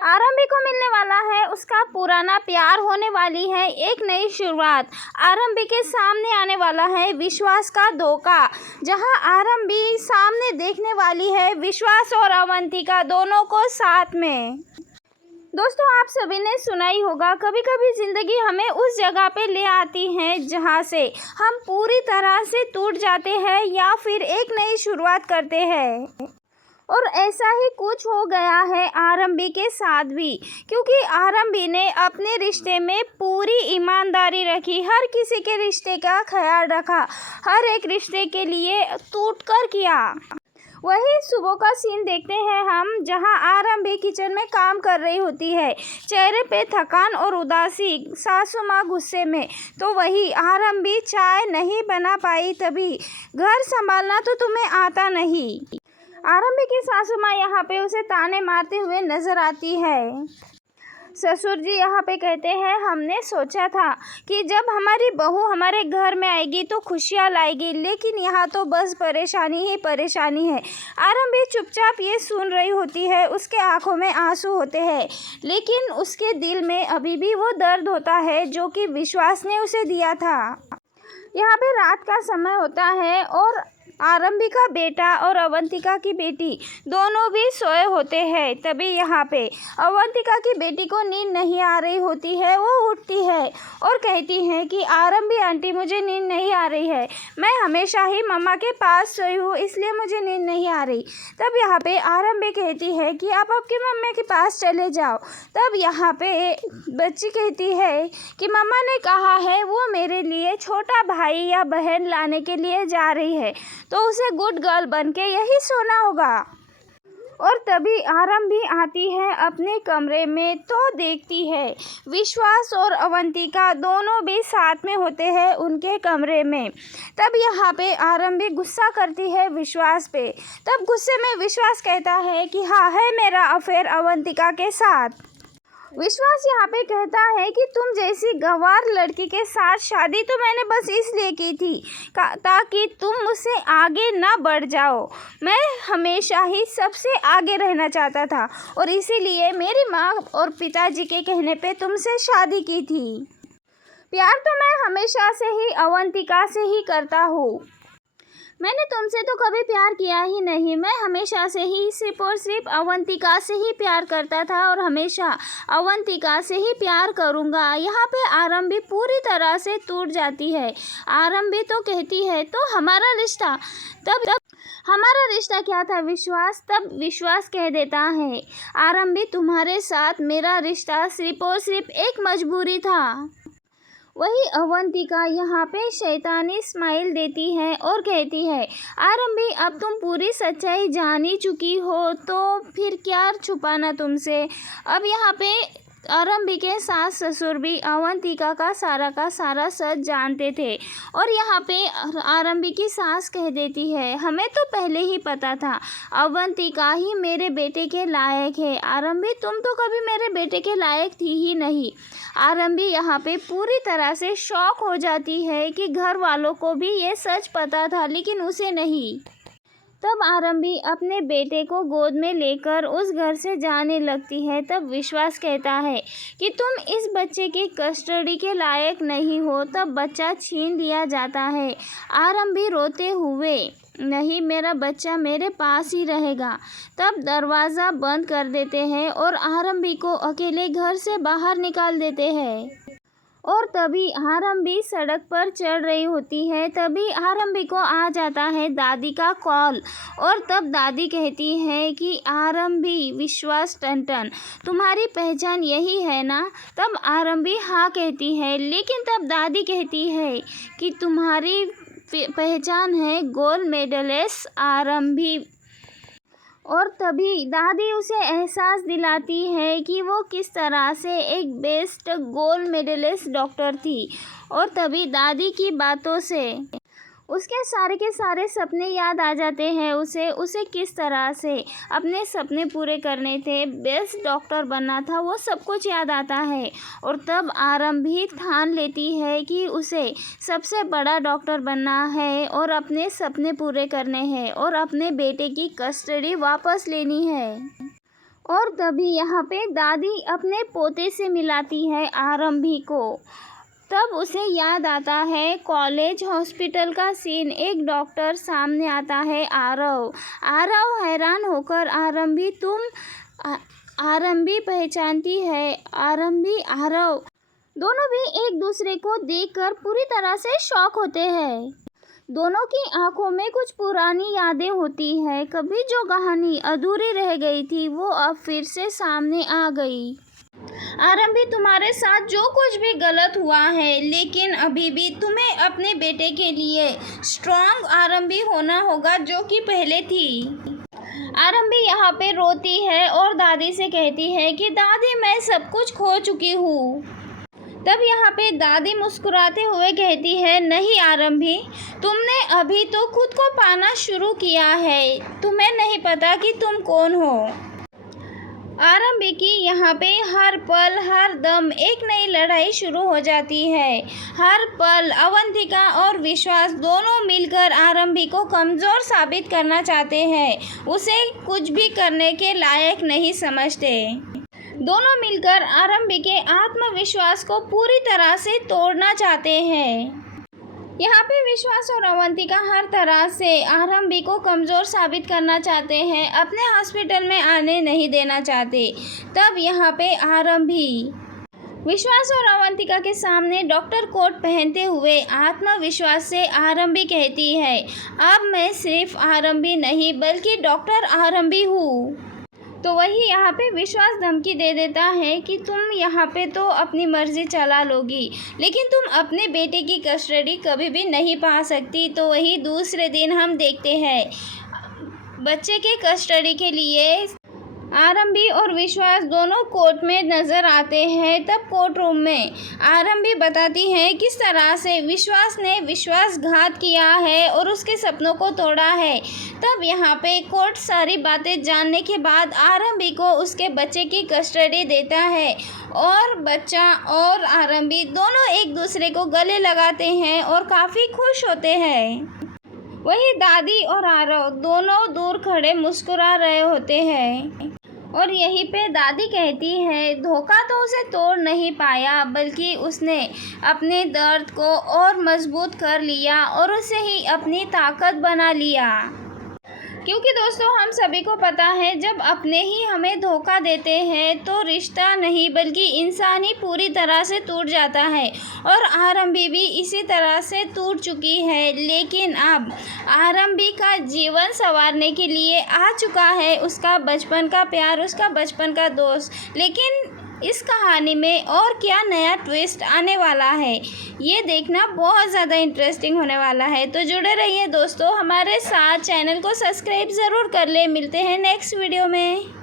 आरंभी को मिलने वाला है उसका पुराना प्यार, होने वाली है एक नई शुरुआत। आरंभी के सामने आने वाला है विश्वास का धोखा, जहां आरंभी सामने देखने वाली है विश्वास और अवंतिका दोनों को साथ में। दोस्तों, आप सभी ने सुना ही होगा, कभी कभी ज़िंदगी हमें उस जगह पे ले आती है जहाँ से हम पूरी तरह से टूट जाते हैं या फिर एक नई शुरुआत करते हैं। और ऐसा ही कुछ हो गया है आरंभी के साथ भी, क्योंकि आरंभी ने अपने रिश्ते में पूरी ईमानदारी रखी, हर किसी के रिश्ते का ख्याल रखा, हर एक रिश्ते के लिए टूट कर किया। वही सुबह का सीन देखते हैं हम, जहां आरंभी किचन में काम कर रही होती है, चेहरे पे थकान और उदासी, सासू माँ गुस्से में। तो वही आरंभी चाय नहीं बना पाई, तभी घर संभालना तो तुम्हें आता नहीं। आरंभी की सासू माँ यहाँ पे उसे ताने मारते हुए नजर आती है। ससुर जी यहाँ पे कहते हैं, हमने सोचा था कि जब हमारी बहू हमारे घर में आएगी तो खुशियाँ लाएगी, लेकिन यहाँ तो बस परेशानी ही परेशानी है। आरंभी चुपचाप ये सुन रही होती है, उसके आंखों में आंसू होते हैं, लेकिन उसके दिल में अभी भी वो दर्द होता है जो कि विश्वास ने उसे दिया था। यहाँ पे रात का समय होता है और आरंभी का बेटा और अवंतिका की बेटी दोनों भी सोए होते हैं। तभी यहाँ पे अवंतिका की बेटी को नींद नहीं आ रही होती है। वो उठती है और कहती है कि आरंभी आंटी, मुझे नींद नहीं आ रही है, मैं हमेशा ही मम्मा के पास सोई हूँ, इसलिए मुझे नींद नहीं आ रही। तब यहाँ पे आरंभी कहती है कि आप आपकी मम्मी के पास चले जाओ। तब यहाँ पे बच्ची कहती है कि मम्मा ने कहा है वो मेरे लिए छोटा भाई या बहन लाने के लिए जा रही है, तो उसे गुड गर्ल बन के यही सोना होगा। और तभी आरंभी आती है अपने कमरे में, तो देखती है विश्वास और अवंतिका दोनों भी साथ में होते हैं उनके कमरे में। तब यहाँ पे आरंभी गुस्सा करती है विश्वास पे। तब गुस्से में विश्वास कहता है कि हाँ, है मेरा अफेयर अवंतिका के साथ। विश्वास यहाँ पे कहता है कि तुम जैसी गंवार लड़की के साथ शादी तो मैंने बस इसलिए की थी ताकि तुम मुझसे आगे ना बढ़ जाओ। मैं हमेशा ही सबसे आगे रहना चाहता था और इसीलिए मेरी माँ और पिताजी के कहने पे तुमसे शादी की थी। प्यार तो मैं हमेशा से ही अवंतिका से ही करता हूँ। मैंने तुमसे तो कभी प्यार किया ही नहीं। मैं हमेशा से ही सिर्फ और सिर्फ अवंतिका से ही प्यार करता था और हमेशा अवंतिका से ही प्यार करूँगा। यहाँ पे आरंभी पूरी तरह से टूट जाती है। आरंभी तो कहती है, तो हमारा रिश्ता तब हमारा रिश्ता क्या था विश्वास? तब विश्वास कह देता है, आरंभी तुम्हारे साथ मेरा रिश्ता सिर्फ और सिर्फ एक मजबूरी था। वही अवंतिका यहाँ पे शैतानी स्माइल देती है और कहती है, आरंभी अब तुम पूरी सच्चाई जान ही चुकी हो, तो फिर क्या छुपाना तुमसे। अब यहाँ पे आरंभी के सास ससुर भी अवंतिका का सारा सच जानते थे और यहाँ पे आरंभी की सास कह देती है, हमें तो पहले ही पता था अवंतिका ही मेरे बेटे के लायक है। आरंभी, तुम तो कभी मेरे बेटे के लायक थी ही नहीं। आरंभी यहाँ पे पूरी तरह से शॉक हो जाती है कि घर वालों को भी ये सच पता था, लेकिन उसे नहीं। तब आरंभी अपने बेटे को गोद में लेकर उस घर से जाने लगती है। तब विश्वास कहता है कि तुम इस बच्चे की कस्टडी के लायक नहीं हो। तब बच्चा छीन लिया जाता है। आरंभी रोते हुए, नहीं, मेरा बच्चा मेरे पास ही रहेगा। तब दरवाज़ा बंद कर देते हैं और आरंभी को अकेले घर से बाहर निकाल देते हैं। और तभी आरंभी सड़क पर चढ़ रही होती है। तभी आरंभी को आ जाता है दादी का कॉल और तब दादी कहती है कि आरंभी, विश्वास टंटन, तुम्हारी पहचान यही है ना? तब आरंभी हाँ कहती है, लेकिन तब दादी कहती है कि तुम्हारी पहचान है गोल्ड मेडलिस्ट आरंभी। और तभी दादी उसे एहसास दिलाती है कि वो किस तरह से एक बेस्ट गोल्ड मेडलिस्ट डॉक्टर थी। और तभी दादी की बातों से उसके सारे के सारे सपने याद आ जाते हैं। उसे किस तरह से अपने सपने पूरे करने थे, बेस्ट डॉक्टर बनना था, वो सब कुछ याद आता है। और तब आरंभी ठान लेती है कि उसे सबसे बड़ा डॉक्टर बनना है और अपने सपने पूरे करने हैं और अपने बेटे की कस्टडी वापस लेनी है। और तभी यहाँ पे दादी अपने पोते से मिलाती है आरंभी को। तब उसे याद आता है कॉलेज हॉस्पिटल का सीन। एक डॉक्टर सामने आता है, आरव हैरान होकर आरंभी पहचानती है। आरव दोनों भी एक दूसरे को देखकर पूरी तरह से शॉक होते हैं। दोनों की आंखों में कुछ पुरानी यादें होती है। कभी जो कहानी अधूरी रह गई थी वो अब फिर से सामने आ गई। आरंभी, तुम्हारे साथ जो कुछ भी गलत हुआ है, लेकिन अभी भी तुम्हें अपने बेटे के लिए स्ट्रॉन्ग आरंभी होना होगा जो कि पहले थी। आरंभी यहाँ पे रोती है और दादी से कहती है कि दादी, मैं सब कुछ खो चुकी हूँ। तब यहाँ पे दादी मुस्कुराते हुए कहती है, नहीं आरंभी, तुमने अभी तो खुद को पाना शुरू किया है, तुम्हें नहीं पता कि तुम कौन हो। आरंभी की यहाँ पे हर पल हर दम एक नई लड़ाई शुरू हो जाती है। हर पल अवंतिका और विश्वास दोनों मिलकर आरंभी को कमज़ोर साबित करना चाहते हैं, उसे कुछ भी करने के लायक नहीं समझते। दोनों मिलकर आरंभी के आत्मविश्वास को पूरी तरह से तोड़ना चाहते हैं। यहाँ पे विश्वास और अवंतिका हर तरह से आरंभी को कमज़ोर साबित करना चाहते हैं, अपने हॉस्पिटल में आने नहीं देना चाहते। तब यहाँ पे आरंभी विश्वास और अवंतिका के सामने डॉक्टर कोट पहनते हुए आत्मविश्वास से आरंभी कहती है, अब मैं सिर्फ आरंभी नहीं बल्कि डॉक्टर आरंभी हूँ। तो वही यहाँ पे विश्वास धमकी दे देता है कि तुम यहाँ पे तो अपनी मर्ज़ी चला लोगी, लेकिन तुम अपने बेटे की कस्टडी कभी भी नहीं पा सकती। तो वही दूसरे दिन हम देखते हैं बच्चे के कस्टडी के लिए आरंभी और विश्वास दोनों कोर्ट में नज़र आते हैं। तब कोर्ट रूम में आरंभी बताती है किस तरह से विश्वास ने विश्वासघात किया है और उसके सपनों को तोड़ा है। तब यहाँ पे कोर्ट सारी बातें जानने के बाद आरंभी को उसके बच्चे की कस्टडी देता है और बच्चा और आरंभी दोनों एक दूसरे को गले लगाते हैं और काफ़ी खुश होते हैं। वही दादी और आरव दोनों दूर खड़े मुस्कुरा रहे होते हैं और यहीं पे दादी कहती है, धोखा तो उसे तोड़ नहीं पाया बल्कि उसने अपने दर्द को और मजबूत कर लिया और उसे ही अपनी ताकत बना लिया। क्योंकि दोस्तों, हम सभी को पता है जब अपने ही हमें धोखा देते हैं तो रिश्ता नहीं बल्कि इंसान ही पूरी तरह से टूट जाता है और आरंभी भी इसी तरह से टूट चुकी है। लेकिन अब आरंभी का जीवन संवारने के लिए आ चुका है उसका बचपन का प्यार, उसका बचपन का दोस्त। लेकिन इस कहानी में और क्या नया ट्विस्ट आने वाला है, ये देखना बहुत ज़्यादा इंटरेस्टिंग होने वाला है। तो जुड़े रहिए दोस्तों हमारे साथ, चैनल को सब्सक्राइब ज़रूर कर ले। मिलते हैं नेक्स्ट वीडियो में।